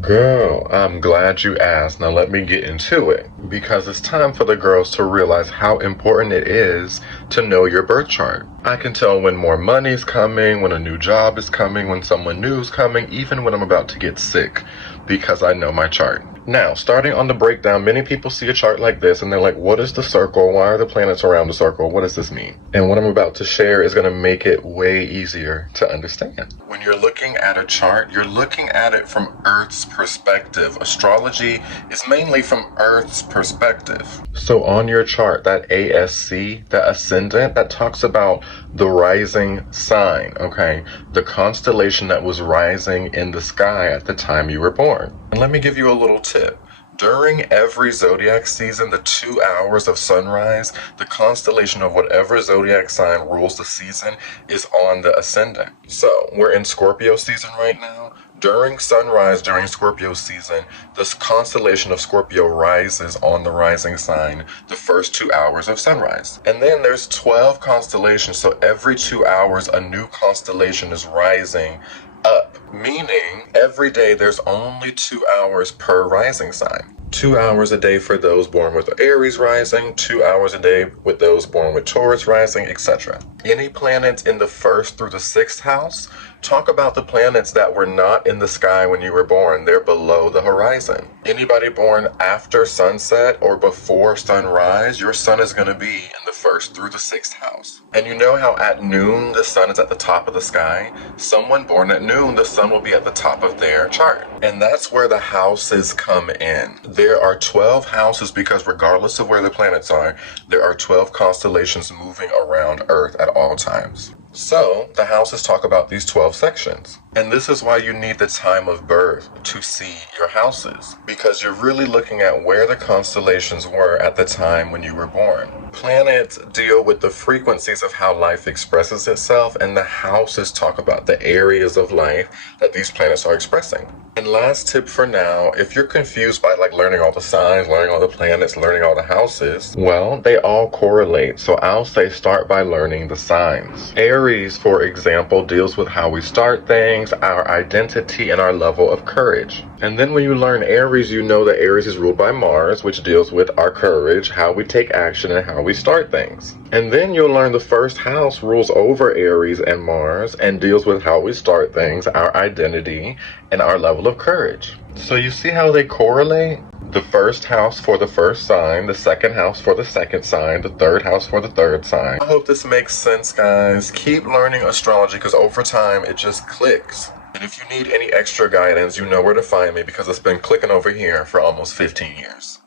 Girl, I'm glad you asked. Now let me get into it. Because it's time for the girls to realize how important it is to know your birth chart. I can tell when more money's coming, when a new job is coming, when someone new is coming, even when I'm about to get sick, because I know my chart. Now, starting on the breakdown, many people see a chart like this and they're like, what is the circle? Why are the planets around the circle? What does this mean? And what I'm about to share is going to make it way easier to understand. When you're looking at a chart, you're looking at it from Earth's perspective. Astrology is mainly from Earth's perspective. So on your chart, that ASC, that ascendant, that talks about the rising sign, okay? The constellation that was rising in the sky at the time you were born. And let me give you a little tip. During every zodiac season, the 2 hours of sunrise, the constellation of whatever zodiac sign rules the season is on the ascendant. So we're in Scorpio season right now. During sunrise, during Scorpio season, this constellation of Scorpio rises on the rising sign the first 2 hours of sunrise. And then there's 12 constellations, so every 2 hours a new constellation is rising up, meaning every day there's only 2 hours per rising sign. 2 hours a day for those born with Aries rising, 2 hours a day with those born with Taurus rising, etc. Any planets in the first through the sixth house, talk about the planets that were not in the sky when you were born. They're below the horizon. Anybody born after sunset or before sunrise, your sun is going to be in the first through the sixth house. And you know how at noon the sun is at the top of the sky? Someone born at noon, the sun will be at the top of their chart. And that's where the houses come in. There are 12 houses because regardless of where the planets are, there are 12 constellations moving around Earth at all times. So, the houses talk about these 12 sections. And this is why you need the time of birth to see your houses. Because you're really looking at where the constellations were at the time when you were born. Planets deal with the frequencies of how life expresses itself, and the houses talk about the areas of life that these planets are expressing. And last tip for now, if you're confused by learning all the signs, learning all the planets, learning all the houses, well, they all correlate. So I'll say start by learning the signs. Aries, for example, deals with how we start things, our identity, and our level of courage. And then when you learn Aries, you know that Aries is ruled by Mars, which deals with our courage, how we take action, and how we start things. And then you'll learn the first house rules over Aries and Mars and deals with how we start things, our identity, and our level of courage. So you see how they correlate? The first house for the first sign, the second house for the second sign, the third house for the third sign. I hope this makes sense, guys. Keep learning astrology because over time it just clicks. And if you need any extra guidance, you know where to find me because it's been clicking over here for almost 15 years.